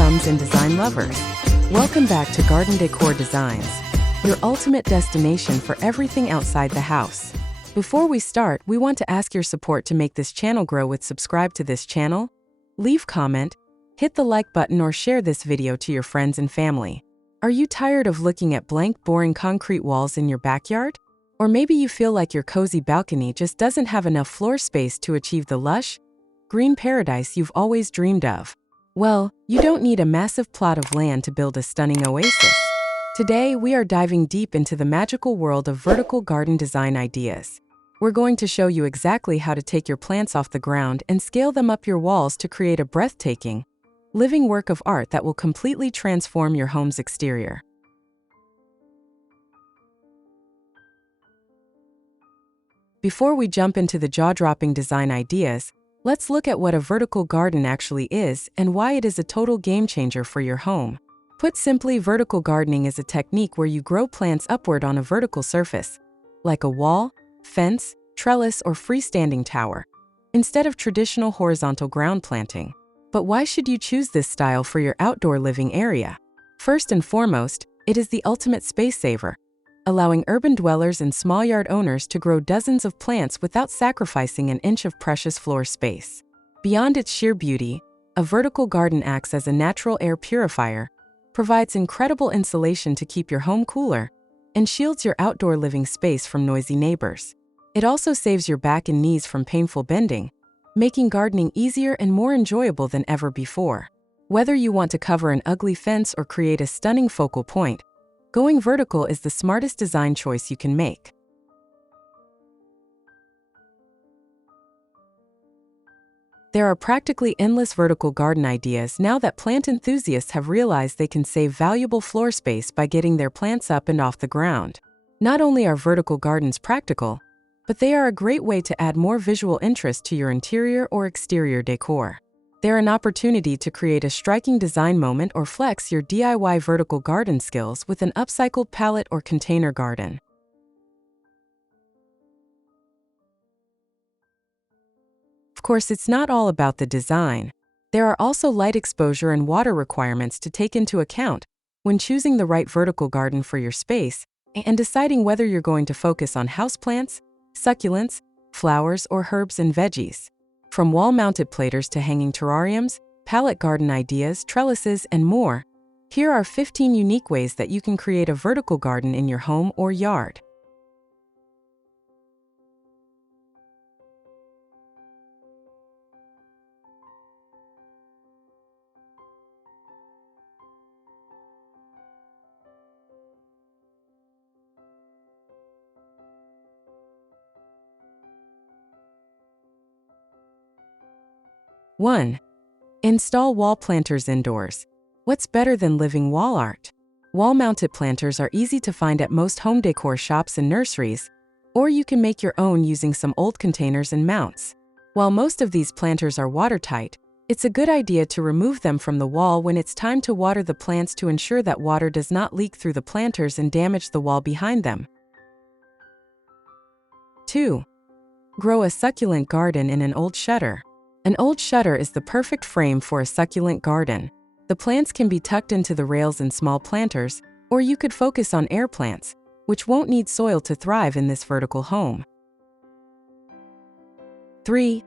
thumbs and design lovers. Welcome back to Garden Decor Designs, your ultimate destination for everything outside the house. Before we start, we want to ask your support to make this channel grow with subscribe to this channel, leave comment, hit the like button or share this video to your friends and family. Are you tired of looking at blank, boring concrete walls in your backyard? Or maybe you feel like your cozy balcony just doesn't have enough floor space to achieve the lush, green paradise you've always dreamed of. Well, you don't need a massive plot of land to build a stunning oasis. Today, we are diving deep into the magical world of vertical garden design ideas. We're going to show you exactly how to take your plants off the ground and scale them up your walls to create a breathtaking, living work of art that will completely transform your home's exterior. Before we jump into the jaw-dropping design ideas, let's look at what a vertical garden actually is and why it is a total game-changer for your home. Put simply, vertical gardening is a technique where you grow plants upward on a vertical surface, like a wall, fence, trellis, or freestanding tower, instead of traditional horizontal ground planting. But why should you choose this style for your outdoor living area? First and foremost, it is the ultimate space saver, allowing urban dwellers and small yard owners to grow dozens of plants without sacrificing an inch of precious floor space. Beyond its sheer beauty, a vertical garden acts as a natural air purifier, provides incredible insulation to keep your home cooler, and shields your outdoor living space from noisy neighbors. It also saves your back and knees from painful bending, making gardening easier and more enjoyable than ever before. Whether you want to cover an ugly fence or create a stunning focal point, going vertical is the smartest design choice you can make. There are practically endless vertical garden ideas now that plant enthusiasts have realized they can save valuable floor space by getting their plants up and off the ground. Not only are vertical gardens practical, but they are a great way to add more visual interest to your interior or exterior decor. They're an opportunity to create a striking design moment or flex your DIY vertical garden skills with an upcycled pallet or container garden. Of course, it's not all about the design. There are also light exposure and water requirements to take into account when choosing the right vertical garden for your space and deciding whether you're going to focus on houseplants, succulents, flowers, or herbs and veggies. From wall-mounted platers to hanging terrariums, pallet garden ideas, trellises, and more, here are 15 unique ways that you can create a vertical garden in your home or yard. One. Install wall planters indoors. What's better than living wall art? Wall-mounted planters are easy to find at most home decor shops and nurseries, or you can make your own using some old containers and mounts. While most of these planters are watertight, it's a good idea to remove them from the wall when it's time to water the plants to ensure that water does not leak through the planters and damage the wall behind them. 2. Grow a succulent garden in an old shutter. An old shutter is the perfect frame for a succulent garden. The plants can be tucked into the rails in small planters, or you could focus on air plants, which won't need soil to thrive in this vertical home. 3.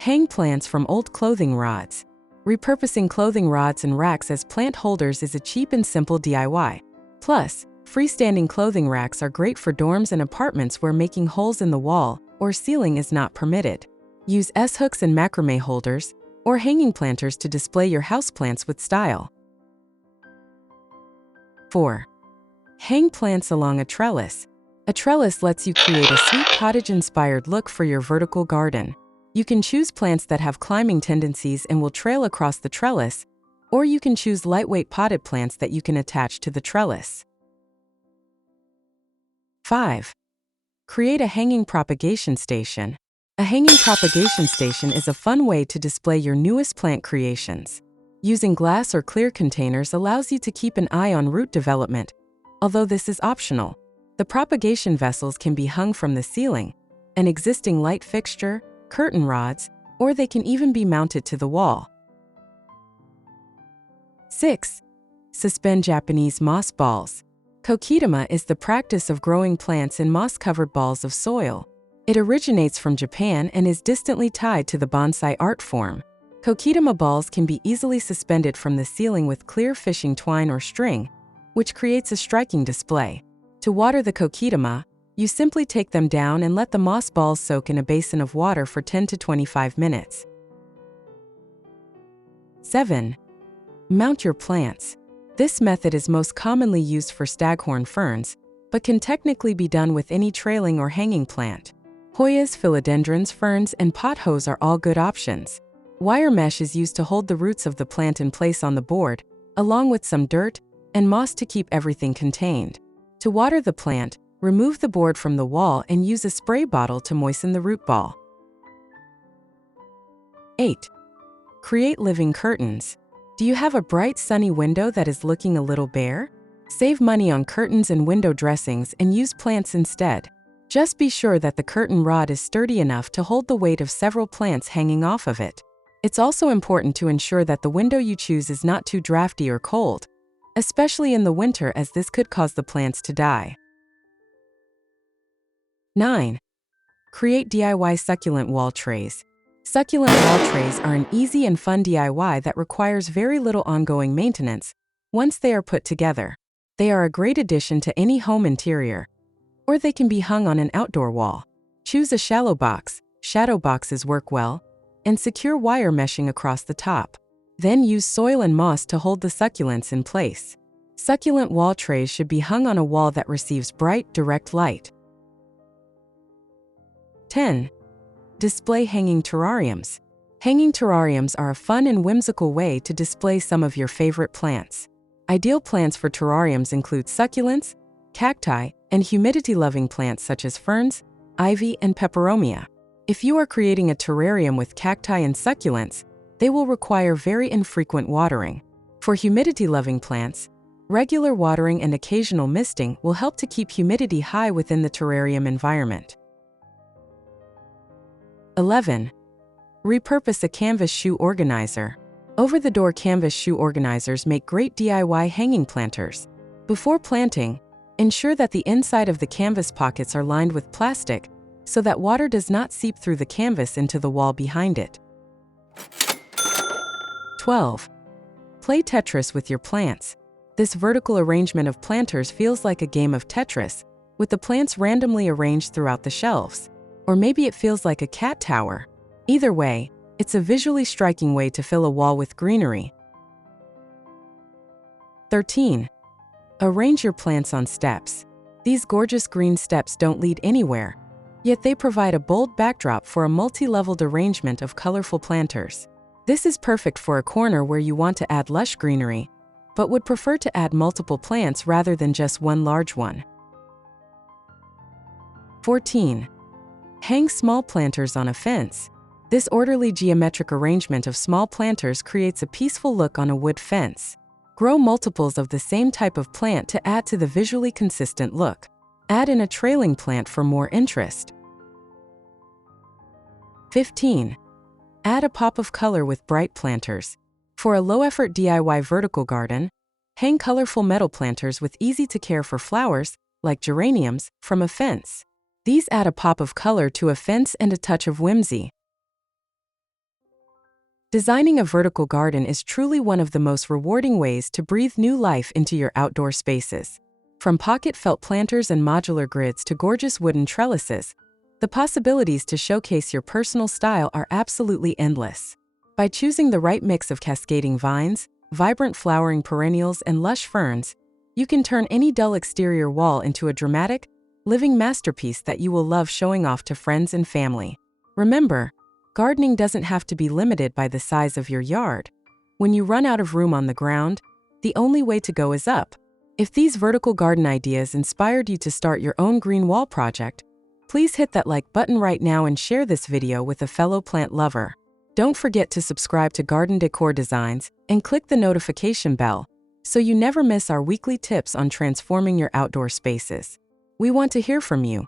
Hang plants from old clothing rods. Repurposing clothing rods and racks as plant holders is a cheap and simple DIY. Plus, freestanding clothing racks are great for dorms and apartments where making holes in the wall or ceiling is not permitted. Use S-hooks and macrame holders, or hanging planters to display your houseplants with style. 4. Hang plants along a trellis. A trellis lets you create a sweet cottage-inspired look for your vertical garden. You can choose plants that have climbing tendencies and will trail across the trellis, or you can choose lightweight potted plants that you can attach to the trellis. 5. Create a hanging propagation station. A hanging propagation station is a fun way to display your newest plant creations. Using glass or clear containers allows you to keep an eye on root development, although this is optional. The propagation vessels can be hung from the ceiling, an existing light fixture, curtain rods, or they can even be mounted to the wall. 6. Suspend Japanese moss balls. Kokedama is the practice of growing plants in moss-covered balls of soil. It originates from Japan and is distantly tied to the bonsai art form. Kokedama balls can be easily suspended from the ceiling with clear fishing twine or string, which creates a striking display. To water the kokedama, you simply take them down and let the moss balls soak in a basin of water for 10 to 25 minutes. 7. Mount your plants. This method is most commonly used for staghorn ferns, but can technically be done with any trailing or hanging plant. Hoyas, philodendrons, ferns, and pothos are all good options. Wire mesh is used to hold the roots of the plant in place on the board, along with some dirt and moss to keep everything contained. To water the plant, remove the board from the wall and use a spray bottle to moisten the root ball. 8. Create living curtains. Do you have a bright sunny window that is looking a little bare? Save money on curtains and window dressings and use plants instead. Just be sure that the curtain rod is sturdy enough to hold the weight of several plants hanging off of it. It's also important to ensure that the window you choose is not too drafty or cold, especially in the winter, as this could cause the plants to die. 9. Create DIY succulent wall trays. Succulent wall trays are an easy and fun DIY that requires very little ongoing maintenance once they are put together. They are a great addition to any home interior, or they can be hung on an outdoor wall. Choose a shallow box, shadow boxes work well, and secure wire meshing across the top. Then use soil and moss to hold the succulents in place. Succulent wall trays should be hung on a wall that receives bright, direct light. 10. Display hanging terrariums. Hanging terrariums are a fun and whimsical way to display some of your favorite plants. Ideal plants for terrariums include succulents, cacti, and humidity-loving plants such as ferns, ivy, and peperomia. If you are creating a terrarium with cacti and succulents, they will require very infrequent watering. For humidity-loving plants, regular watering and occasional misting will help to keep humidity high within the terrarium environment. 11. Repurpose a canvas shoe organizer. Over-the-door canvas shoe organizers make great DIY hanging planters. Before planting, ensure that the inside of the canvas pockets are lined with plastic so that water does not seep through the canvas into the wall behind it. 12. Play Tetris with your plants. This vertical arrangement of planters feels like a game of Tetris, with the plants randomly arranged throughout the shelves. Or maybe it feels like a cat tower. Either way, it's a visually striking way to fill a wall with greenery. 13. Arrange your plants on steps. These gorgeous green steps don't lead anywhere, yet they provide a bold backdrop for a multi-leveled arrangement of colorful planters. This is perfect for a corner where you want to add lush greenery, but would prefer to add multiple plants rather than just one large one. 14. Hang small planters on a fence. This orderly geometric arrangement of small planters creates a peaceful look on a wood fence. Grow multiples of the same type of plant to add to the visually consistent look. Add in a trailing plant for more interest. 15. Add a pop of color with bright planters. For a low-effort DIY vertical garden, hang colorful metal planters with easy-to-care-for flowers, like geraniums, from a fence. These add a pop of color to a fence and a touch of whimsy. Designing a vertical garden is truly one of the most rewarding ways to breathe new life into your outdoor spaces. From pocket felt planters and modular grids to gorgeous wooden trellises, the possibilities to showcase your personal style are absolutely endless. By choosing the right mix of cascading vines, vibrant flowering perennials, and lush ferns, you can turn any dull exterior wall into a dramatic, living masterpiece that you will love showing off to friends and family. Remember, gardening doesn't have to be limited by the size of your yard. When you run out of room on the ground, the only way to go is up. If these vertical garden ideas inspired you to start your own green wall project, please hit that like button right now and share this video with a fellow plant lover. Don't forget to subscribe to Garden Decor Designs and click the notification bell so you never miss our weekly tips on transforming your outdoor spaces. We want to hear from you.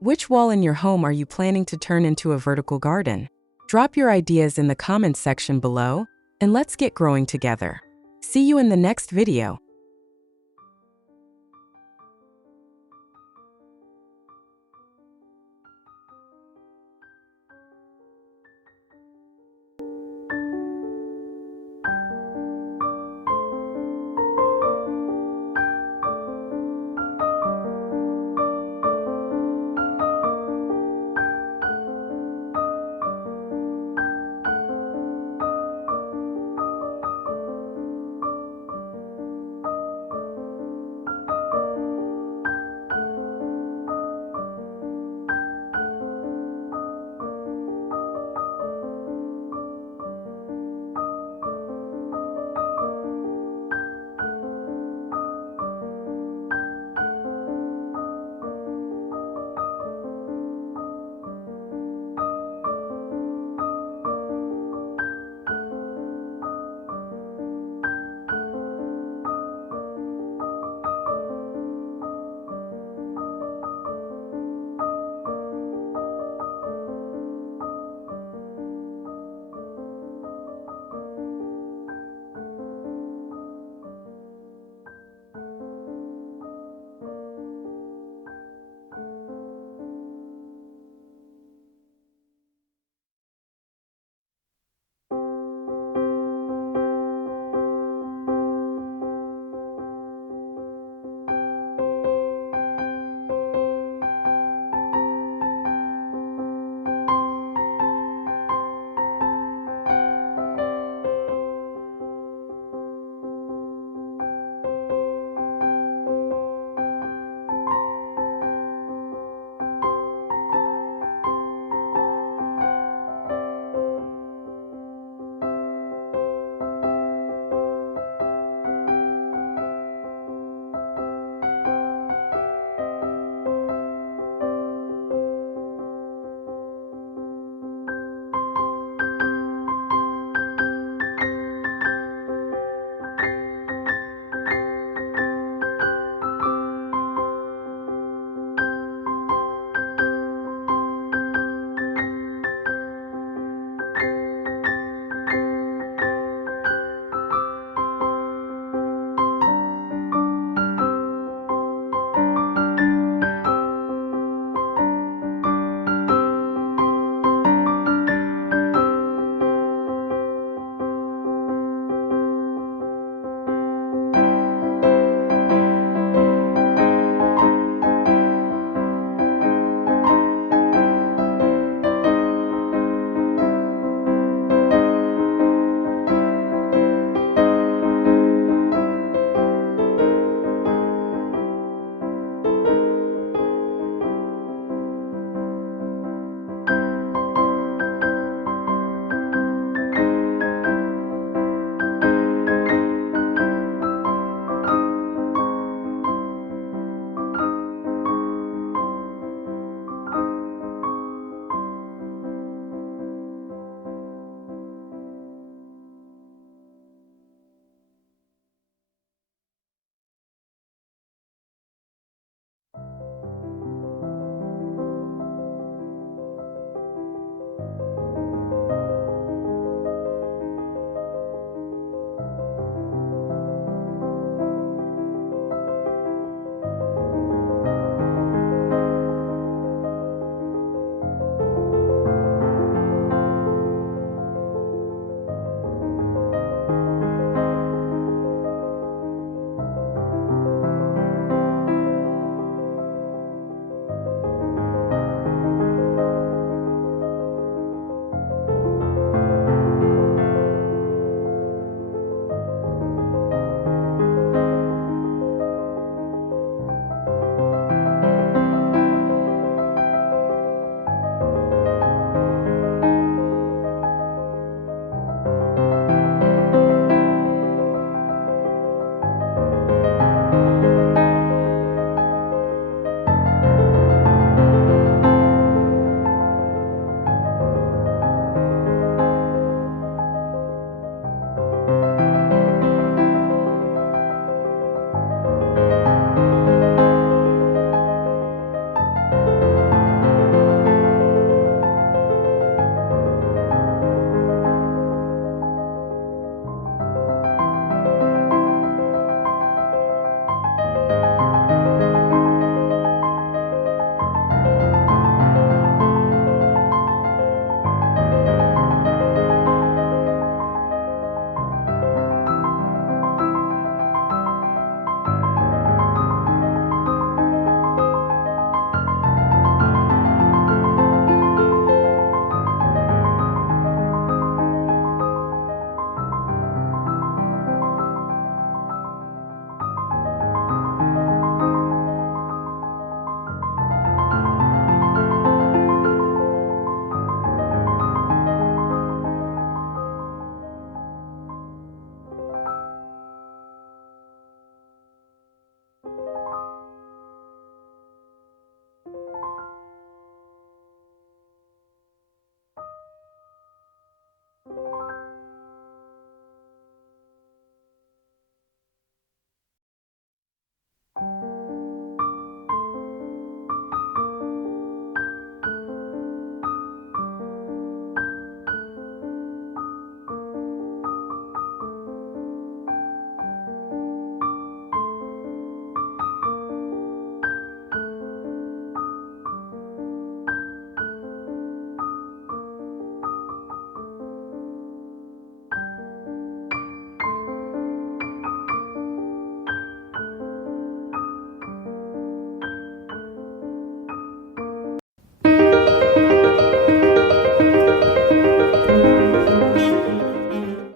Which wall in your home are you planning to turn into a vertical garden? Drop your ideas in the comments section below, and let's get growing together. See you in the next video.